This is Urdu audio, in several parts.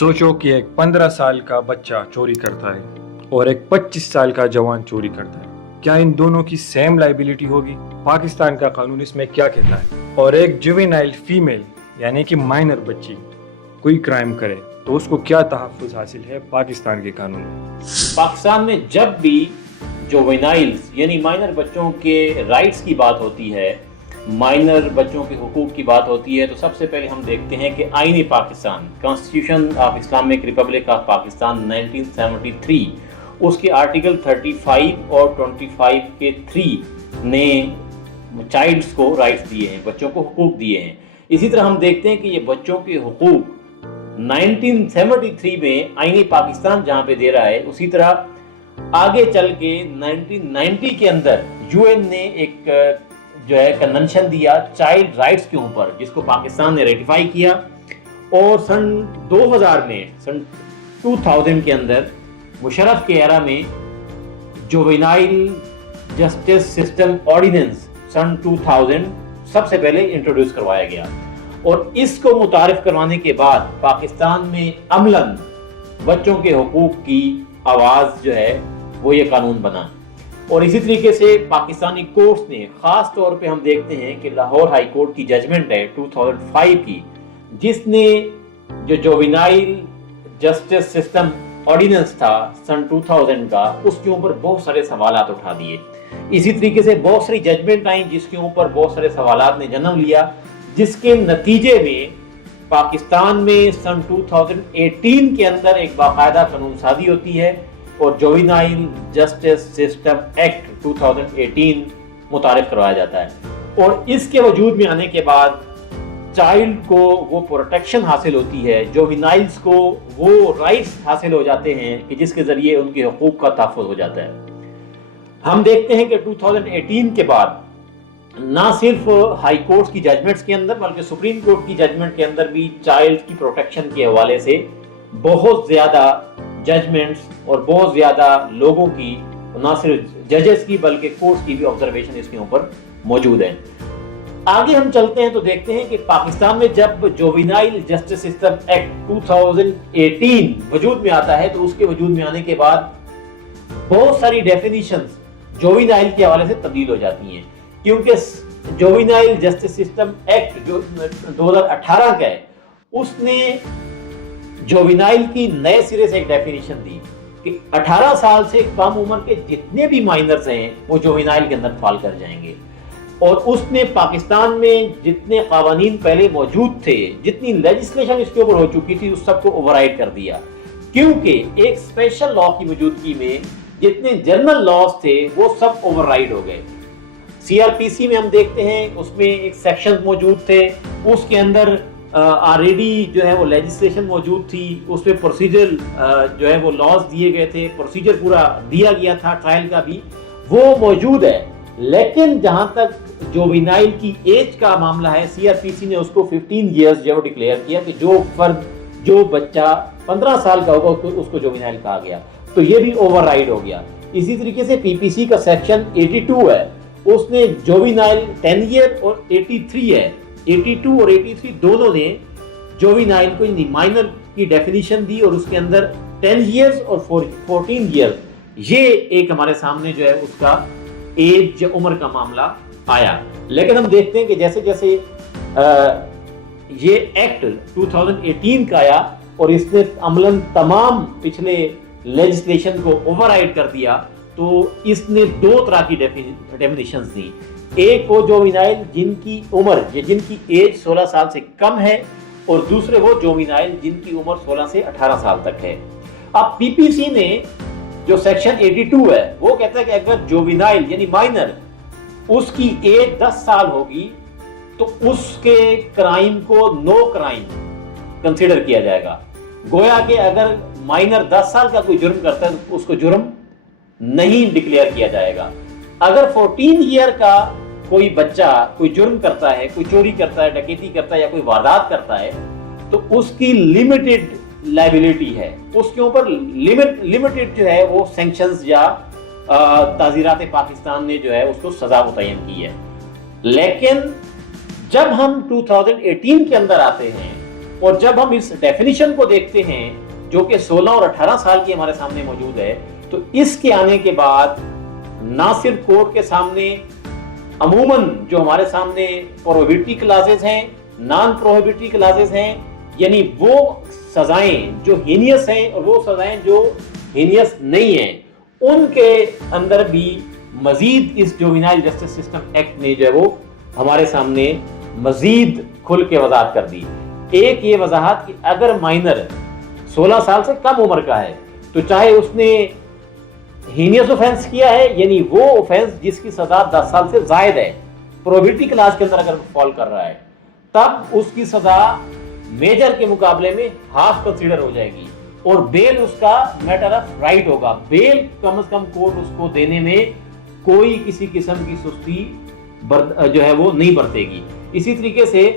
سوچو کہ ایک 15 سال کا بچہ چوری کرتا ہے اور ایک 25 سال کا جوان چوری کرتا ہے، کیا ان دونوں کی سیم لائبلٹی ہوگی؟ پاکستان کا قانون اس میں کیا کہتا ہے؟ اور ایک جوینائل فیمیل یعنی کہ مائنر بچی کوئی کرائم کرے تو اس کو کیا تحفظ حاصل ہے پاکستان کے قانون میں؟ پاکستان میں جب بھی جوینائلز یعنی مائنر بچوں کے رائٹس کی بات ہوتی ہے، مائنر بچوں کے حقوق کی بات ہوتی ہے، تو سب سے پہلے ہم دیکھتے ہیں کہ آئین Pakistan, constitution of Islamic republic of Pakistan 1973، اس کے آرٹیکل 35 اور 25 کے 3 نے چائلڈز کو رائٹس دیے ہیں، بچوں کو حقوق دیے ہیں۔ اسی طرح ہم دیکھتے ہیں کہ یہ بچوں کے حقوق 1973 میں آئین پاکستان جہاں پہ دے رہا ہے، اسی طرح آگے چل کے 1990 کے اندر یو این نے ایک کنونشن دیا چائلڈ رائٹس کے اوپر، جس کو پاکستان نے ریٹیفائی کیا، اور سن 2000 میں سن 2000 کے اندر مشرف کے ایرا میں جوینائل جسٹس سسٹم آرڈیننس سن 2000 سب سے پہلے انٹروڈیوس کروایا گیا، اور اس کو متعارف کروانے کے بعد پاکستان میں عملاً بچوں کے حقوق کی آواز جو ہے وہ یہ قانون بنا۔ اور اسی طریقے سے پاکستانی کورٹس نے، خاص طور پہ ہم دیکھتے ہیں کہ لاہور ہائی کورٹ کی ججمنٹ ہے 2005 کی، جس نے جو جوینائل جسٹس سسٹم آرڈیننس تھا سن 2000 کا، اس کے اوپر بہت سارے سوالات اٹھا دیے۔ اسی طریقے سے بہت ساری ججمنٹ آئیں جس کے اوپر بہت سارے سوالات نے جنم لیا، جس کے نتیجے میں پاکستان میں سن 2018 کے اندر ایک باقاعدہ قانون سازی ہوتی ہے اور جوینائل جسٹس سسٹم ایکٹ 2018 متعارف کروایا جاتا ہے، اور اس کے وجود میں آنے کے بعد چائلڈ کو وہ پروٹیکشن حاصل ہوتی ہے، جوینائلز کو وہ رائٹس حاصل ہو جاتے ہیں کہ جس کے ذریعے ان کے حقوق کا تحفظ ہو جاتا ہے۔ ہم دیکھتے ہیں کہ 2018 کے بعد نہ صرف ہائی کورٹس کی ججمنٹس کے اندر بلکہ سپریم کورٹ کی ججمنٹ کے اندر بھی چائلڈ کی پروٹیکشن کے حوالے سے بہت زیادہ ججمنٹس اور بہت زیادہ لوگوں کی، نہ صرف ججز کی بلکہ کورٹس کی بھی آبزرویشن اس کے اوپر موجود ہے۔ آگے ہم چلتے ہیں تو دیکھتے ہیں کہ پاکستان میں جب جوینائل جسٹس سسٹم ایکٹ 2018 وجود میں آتا ہے تو اس کے وجود میں آنے کے بعد بہت ساری ڈیفینیشنز جوینائل کے حوالے سے تبدیل ہو جاتی ہیں، کیونکہ جوینائل جسٹس سسٹم ایکٹ جو 2018 کا ہے، اس نے جوینائل کی نئے سرے سے ایک ڈیفینیشن دی کہ 18 سال سے کم عمر کے جتنے بھی مائنرز ہیں وہ جوینائل کے اندر فال کر جائیں گے، اور اس نے پاکستان میں جتنے قوانین پہلے موجود تھے، جتنی لیجسلیشن اس کے اوپر ہو چکی تھی، اس سب کو اوور رائڈ کر دیا، کیونکہ ایک اسپیشل لا کی موجودگی میں جتنے جنرل لاز تھے وہ سب اوور رائڈ ہو گئے۔ سی آر پی سی میں ہم دیکھتے ہیں اس میں ایک سیکشن موجود تھے، اس کے اندر آلریڈی جو ہے وہ لیجسلیشن موجود تھی، اس پہ پروسیجر جو ہے وہ لاز دیے گئے تھے، پروسیجر پورا دیا گیا تھا، ٹرائل کا بھی وہ موجود ہے، لیکن جہاں تک جوینائل کی ایج کا معاملہ ہے، سی آر پی سی نے اس کو 15 ایئرز جو ڈکلیئر کیا کہ جو بچہ 15 سال کا ہوگا اس کو جوینائل کہا گیا، تو یہ بھی اوور رائڈ ہو گیا۔ اسی طریقے سے پی پی سی کا سیکشن 82 ہے، اس نے جوینائل 10 ایئر اور 83 ہے، 82 اور 83 دونوں نے جوینائل کو مائنر کی ڈیفینیشن دی، اور اس کے اندر 10 ایئرز اور 14 ایئر، یہ ایک ہمارے سامنے جو ہے اس کا ایج عمر کا معاملہ آیا۔ لیکن ہم دیکھتے ہیں کہ جیسے جیسے یہ ایکٹ 2018 کا آیا اور اس نے عملاً تمام پچھلے لیجسلیشن کو اوور رائڈ کر دیا، تو اس نے دو طرح کی ڈیفینیشنز دی، ایک وہ جوینائل جن کی عمر یا جن کی ایج 16 سال سے کم ہے، اور دوسرے وہ جوینائل جن کی عمر 16 سے 18 سال تک ہے۔ اب پی پی سی نے جو سیکشن 82 ہے وہ کہتا ہے کہ اگر جوینائل یعنی مائنر اس کی ایج 10 سال ہوگی تو اس کے کرائم کو نو کرائم کنسیڈر کیا جائے گا، گویا کہ اگر مائنر 10 سال کا کوئی جرم کرتا ہے تو اس کو جرم نہیں ڈکلیئر کیا جائے گا۔ اگر 14 ایئر کا کوئی بچہ کوئی جرم کرتا ہے، کوئی چوری کرتا ہے، ڈکیتی کرتا ہے یا کوئی واردات کرتا ہے، تو اس کی لمیٹڈ لائبلٹی ہے، اس کے اوپر لمیٹڈ جو ہے وہ سینکشنز یا تعزیرات پاکستان نے جو ہے اس کو سزا متعین کی ہے۔ لیکن جب ہم 2018 کے اندر آتے ہیں اور جب ہم اس ڈیفینیشن کو دیکھتے ہیں جو کہ 16 اور 18 سال کی ہمارے سامنے موجود ہے، تو اس کے آنے کے بعد نہ صرف کورٹ کے سامنے عموماً جو ہمارے سامنے پروہیبٹری کلازز ہیں، نان پروہیبٹری کلازز ہیں، یعنی وہ سزائیں جو ہینیس ہیں اور وہ سزائیں جو ہینیس نہیں ہیں، ان کے اندر بھی مزید اس جوینائل جسٹس سسٹم ایکٹ نے جو ہے وہ ہمارے سامنے مزید کھل کے وضاحت کر دی۔ ایک یہ وضاحت کہ اگر مائنر 16 سال سے کم عمر کا ہے تو چاہے اس نے ہینیس اوفینس کیا ہے، یعنی وہ اوفینس جس کی سزا 10 سال سے زائد ہے، پروہیبٹری کلاس کے اندر اگر فال کر رہا ہے، تب اس کی سزا میجر کے مقابلے میں ہاف کنسیڈر ہو جائے گی اور بیل اس کا میٹر آف رائٹ ہوگا۔ بیل کم از کم کورٹ اس کو دینے میں کوئی کسی قسم کی سستی جو ہے وہ نہیں برتے گی۔ اسی طریقے سے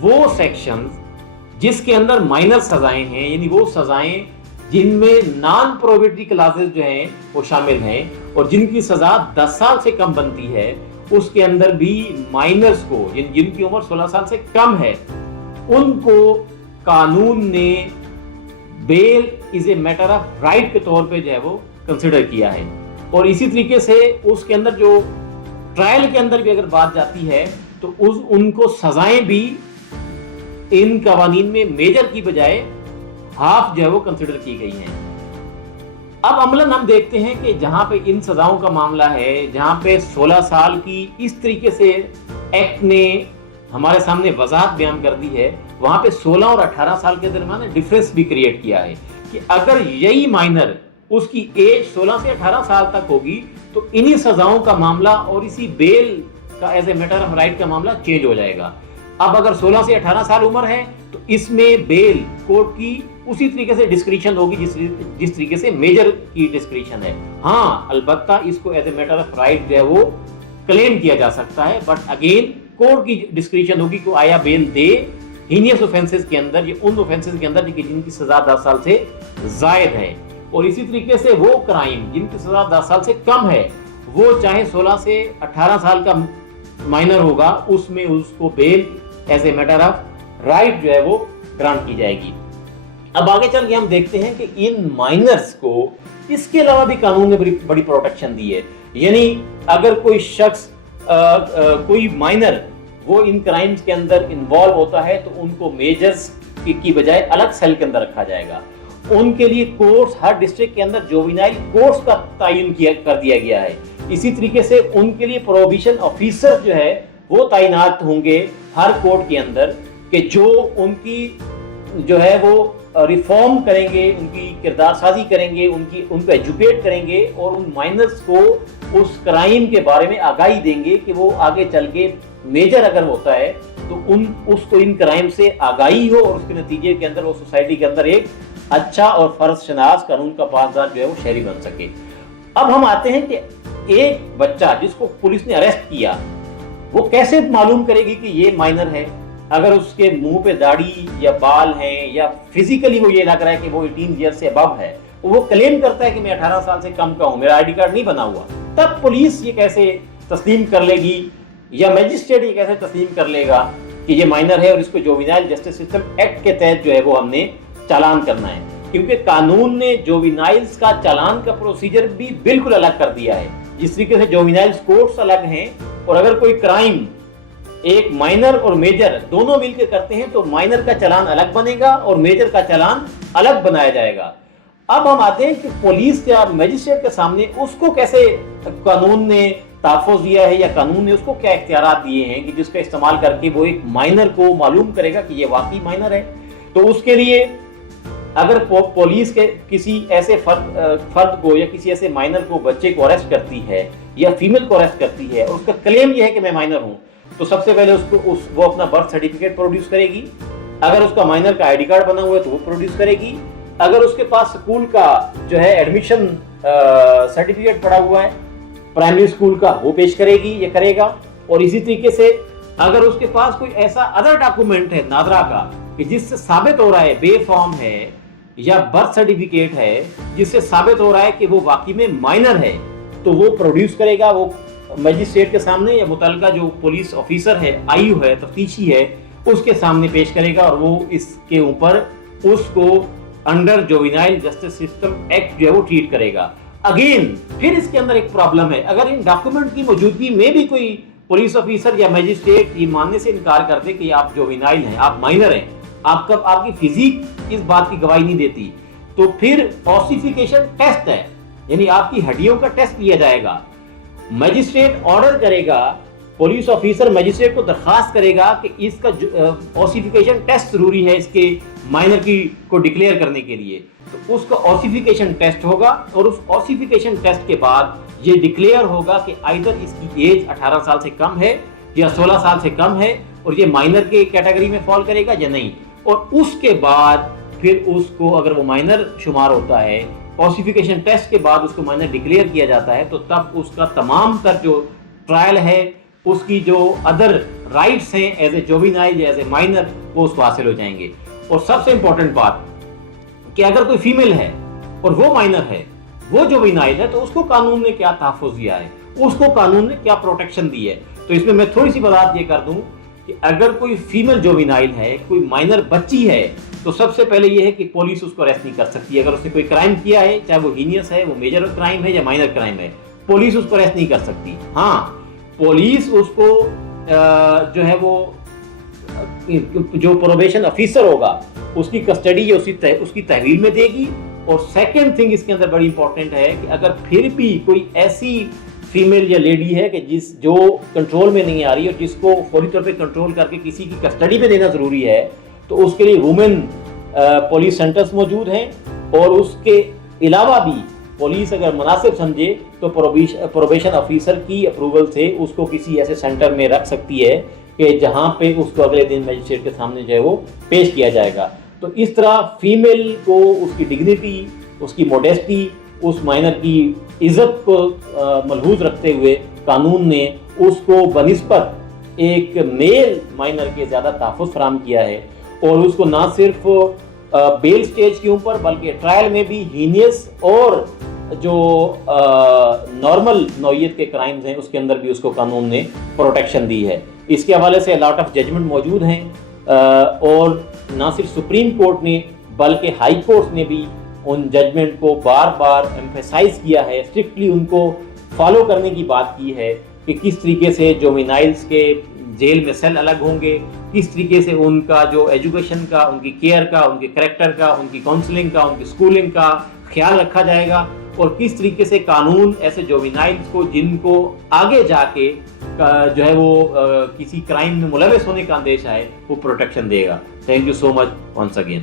وہ سیکشنز جس کے اندر مائنر سزائیں ہیں، یعنی وہ سزائیں جن میں نان پروہیبٹری کلازز جو ہیں وہ شامل ہیں اور جن کی سزا 10 سال سے کم بنتی ہے، اس کے اندر بھی مائنرز کو جن کی عمر 16 سال سے کم ہے، ان کو قانون نے بیل از اے میٹر آف رائٹ کے طور پہ جو ہے وہ کنسیڈر کیا ہے۔ اور اسی طریقے سے اس کے اندر جو ٹرائل کے اندر بھی اگر بات جاتی ہے تو ان کو سزائیں بھی ان قوانین میں میجر کی بجائے ہاف جو ہے وہ کنسیڈر کی گئی ہیں۔ اب عملاً ہم دیکھتے ہیں کہ جہاں پہ ان سزاؤں کا معاملہ ہے، جہاں پہ 16 سال کی اس طریقے سے ایکٹ نے ہمارے سامنے وضاحت بیان کر دی ہے، وہاں پہ 16 اور 18 سال کے درمیان ڈیفرنس بھی کریٹ کیا ہے کہ اگر یہی مائنر اس کی ایج 16 سے 18 سال تک ہوگی تو انہی سزاؤں کا معاملہ اور اسی بیل کا as a matter of right کا معاملہ چینج ہو جائے گا۔ اب اگر 16 سے 18 سال عمر ہے تو اس میں بیل کورٹ کی اسی طریقے سے ڈسکریشن ہوگی جس طریقے سے میجر کی ڈسکریشن ہے۔ ہاں البتہ اس کو as a matter of right جو ہے وہ کلیم کیا جا سکتا ہے، بٹ اگین کورٹ کی ڈسکریشن ہوگی کہ آیا بیل دے ہینیس اوفینسز کے اندر یا ان اوفینسز کے اندر جن کی سزا 10 سال سے زائد ہے، اور اسی طریقے سے وہ کرائم جن کی سزا 10 سال سے کم ہے، وہ چاہے 16 سے 18 سال کا مائنر ہوگا، اس میں اس کو bail as a matter of right جو ہے وہ گرانٹ کی جائے گی۔ اب آگے چل کے ہم دیکھتے ہیں کہ ان مائنرز کو اس کے علاوہ بھی قانون نے بڑی پروٹیکشن دی ہے، یعنی اگر کوئی شخص کوئی مائنر وہ ان کرائمز کے اندر انوالو ہوتا ہے تو ان کو میجرز کی بجائے الگ سیل کے اندر رکھا جائے گا۔ ان کے لیے کورٹس ہر ڈسٹرکٹ کے اندر جوینائل کورٹس کا تعین کر دیا گیا ہے۔ اسی طریقے سے ان کے لیے پروہیبیشن آفیسر جو ہے وہ تعینات ہوں گے ہر کورٹ کے اندر کہ جو ان کی جو ہے وہ ریفارم کریں گے، ان کی کردار سازی کریں گے، ان کو ایجوکیٹ کریں گے اور ان مائنرز کو اس کرائم کے بارے میں آگاہی دیں گے کہ وہ آگے چل کے میجر اگر ہوتا ہے تو اس کو ان کرائم سے آگاہی ہو اور اس کے نتیجے کے اندر وہ سوسائٹی کے اندر ایک اچھا اور فرض شناس قانون کا پاسدار جو ہے وہ شہری بن سکے۔ اب ہم آتے ہیں کہ ایک بچہ جس کو پولیس نے اریسٹ کیا وہ کیسے معلوم کرے گی کہ یہ مائنر ہے؟ اگر اس کے منہ پہ داڑھی یا بال ہیں یا فزیکلی وہ یہ لگ رہا ہے کہ وہ 18 ایئر سے ابو ہے، وہ کلیم کرتا ہے کہ میں 18 سال سے کم کا ہوں، میرا آئی ڈی کارڈ نہیں بنا ہوا، تب پولیس یہ کیسے تسلیم کر لے گی یا میجسٹریٹ یہ کیسے تسلیم کر لے گا کہ یہ مائنر ہے اور اس کو جوینائل جسٹس سسٹم ایکٹ کے تحت جو ہے وہ ہم نے چالان کرنا ہے؟ کیونکہ قانون نے جوینائلز کا چالان کا پروسیجر بھی بالکل الگ کر دیا ہے، جس طریقے سے جوینائلز کورٹس الگ ہیں، اور اگر کوئی کرائم ایک مائنر اور میجر دونوں مل کے کرتے ہیں تو مائنر کا چالان الگ بنے گا اور میجر کا چالان الگ بنایا جائے گا۔ اب ہم آتے ہیں کہ پولیس یا میجسٹریٹ کے سامنے اس کو کیسے قانون نے تحفظ دیا ہے یا قانون نے اس کو کیا اختیارات دیے ہیں کہ جس کا استعمال کر کے وہ ایک مائنر کو معلوم کرے گا کہ یہ واقعی مائنر ہے۔ تو اس کے لیے اگر پولیس کے کسی ایسے فرد کو یا کسی ایسے مائنر کو، بچے کو اریسٹ کرتی ہے یا فیمیل کو اریسٹ کرتی ہے اور اس کا کلیم یہ ہے کہ میں مائنر ہوں، تو سب سے پہلے وہ اپنا برتھ سرٹیفکیٹ پروڈیوس کرے گی۔ اگر اس کا مائنر کا آئی ڈی کارڈ بنا ہوا ہے تو وہ پروڈیوس کرے گی۔ اگر اس کے پاس اسکول کا جو ہے ایڈمیشن سرٹیفکیٹ پڑا ہوا ہے پرائمری اسکول کا، وہ پیش کرے گی یا کرے گا۔ اور اسی طریقے سے اگر اس کے پاس کوئی ایسا ادر ڈاکومنٹ ہے نادرا کا کہ جس سے ثابت ہو رہا ہے، بے فارم ہے یا برتھ سرٹیفکیٹ ہے جس سے ثابت ہو رہا ہے کہ وہ واقعی میں مائنر ہے، تو وہ پروڈیوس کرے گا۔ وہ میجسٹریٹ کے سامنے یا متعلقہ جو پولیس آفیسر ہے، آئی او ہے، تفتیشی ہے، اس کے سامنے پیش کرے گا اور وہ اس کے اوپر اس کو انڈر جووینائل جسٹس سسٹم ایکٹ جو ہے وہ ٹریٹ کرے گا. اگین پھر اس کے اندر ایک پرابلم ہے, اگر ان ڈاکومنٹ کی موجودگی میں بھی کوئی پولیس آفیسر یا میجسٹریٹ یہ ماننے سے انکار کر دے کہ آپ جووینائل ہیں, آپ مائنر ہیں, آپ کی فزیک اس بات کی گواہی نہیں دیتی, تو پھر اوسیفیکیشن ٹیسٹ ہے, یعنی آپ کی ہڈیوں کا ٹیسٹ لیا جائے گا. میجسٹریٹ آرڈر کرے گا, پولیس آفیسر میجسٹریٹ کو درخواست کرے گا کہ اس کا اوسیفیکیشن ٹیسٹ ضروری ہے اس کے مائنر کی کو ڈکلیئر کرنے کے لیے, تو اس کا اوسیفیکیشن ٹیسٹ ہوگا اور اس اوسیفیکیشن ٹیسٹ کے بعد یہ ڈکلیئر ہوگا کہ آئدر اس کی ایج 18 سال سے کم ہے یا 16 سال سے کم ہے اور یہ مائنر کے کیٹیگری میں فال کرے گا یا نہیں, اور اس کے بعد پھر اس کو اگر وہ مائنر شمار ہوتا ہے, اوسیفیکیشن ٹیسٹ کے بعد اس کو مائنر ڈکلیئر کیا جاتا ہے, تو تب اس کا تمام تر جو ٹرائل ہے, اس کی جو ادر رائٹس ہیں ایز اے جووینائل یا ایز اے مائنر, وہ اس کو حاصل ہو جائیں گے. اور سب سے امپورٹنٹ بات کہ اگر کوئی فیمیل ہے اور وہ مائنر ہے, وہ جووینائل ہے, تو اس کو قانون نے کیا تحفظ دیا ہے, اس کو قانون نے کیا پروٹیکشن دی ہے. تو اس میں تھوڑی سی وضاحت یہ کر دوں کہ اگر کوئی فیمیل جووینائل ہے, کوئی مائنر بچی ہے, تو سب سے پہلے یہ ہے کہ پولیس اس کو اریسٹ نہیں کر سکتی. اگر اس نے کوئی کرائم کیا ہے, چاہے وہ ہینیس ہے, وہ میجر کرائم ہے یا مائنر کرائم ہے, پولیس اس کو اریسٹ نہیں کر سکتی. ہاں, پولیس اس کو جو ہے وہ جو پروبیشن آفیسر ہوگا اس کی کسٹڈی یا اس کی تحویل میں دے گی. اور سیکنڈ تھنگ اس کے اندر بڑی امپورٹنٹ ہے کہ اگر پھر بھی کوئی ایسی فیمیل یا لیڈی ہے کہ جو کنٹرول میں نہیں آ رہی اور جس کو فوری طور پہ کنٹرول کر کے کسی کی کسٹڈی میں دینا ضروری ہے, تو اس کے لیے وومن پولیس سینٹرز موجود ہیں. اور اس کے علاوہ بھی پولیس اگر مناسب سمجھے تو پروبیشن آفیسر کی اپروول سے اس کو کسی ایسے سینٹر میں رکھ سکتی ہے کہ جہاں پہ اس کو اگلے دن میجسٹریٹ کے سامنے جو ہے وہ پیش کیا جائے گا. تو اس طرح فیمیل کو اس کی ڈگنیٹی, اس کی موڈیسٹی, اس مائنر کی عزت کو ملحوظ رکھتے ہوئے قانون نے اس کو بنسبت ایک میل مائنر کے زیادہ تحفظ فراہم کیا ہے. اور اس کو نہ صرف بیل سٹیج کے اوپر بلکہ ٹرائل میں بھی ہینیس اور جو نارمل نوعیت کے کرائمز ہیں اس کے اندر بھی اس کو قانون نے پروٹیکشن دی ہے. اس کے حوالے سے لاٹ آف ججمنٹ موجود ہیں, اور نہ صرف سپریم کورٹ نے بلکہ ہائی کورٹ نے بھی ان ججمنٹ کو بار بار ایمفیسائز کیا ہے, اسٹرکٹلی ان کو فالو کرنے کی بات کی ہے کہ کس طریقے سے جووینائلز کے جیل میں سیل الگ ہوں گے, کس طریقے سے ان کا جو ایجوکیشن کا, ان کی کیئر کا, ان کے کریکٹر کا, ان کی کاؤنسلنگ کا, ان کی اسکولنگ کا خیال رکھا جائے گا, اور کس طریقے سے قانون ایسے جووینائلز کو جن کو آگے جا کے جو ہے وہ کسی کرائم میں ملوث ہونے کا اندیشہ ہے وہ پروٹیکشن دے گا. Thank you so much once again.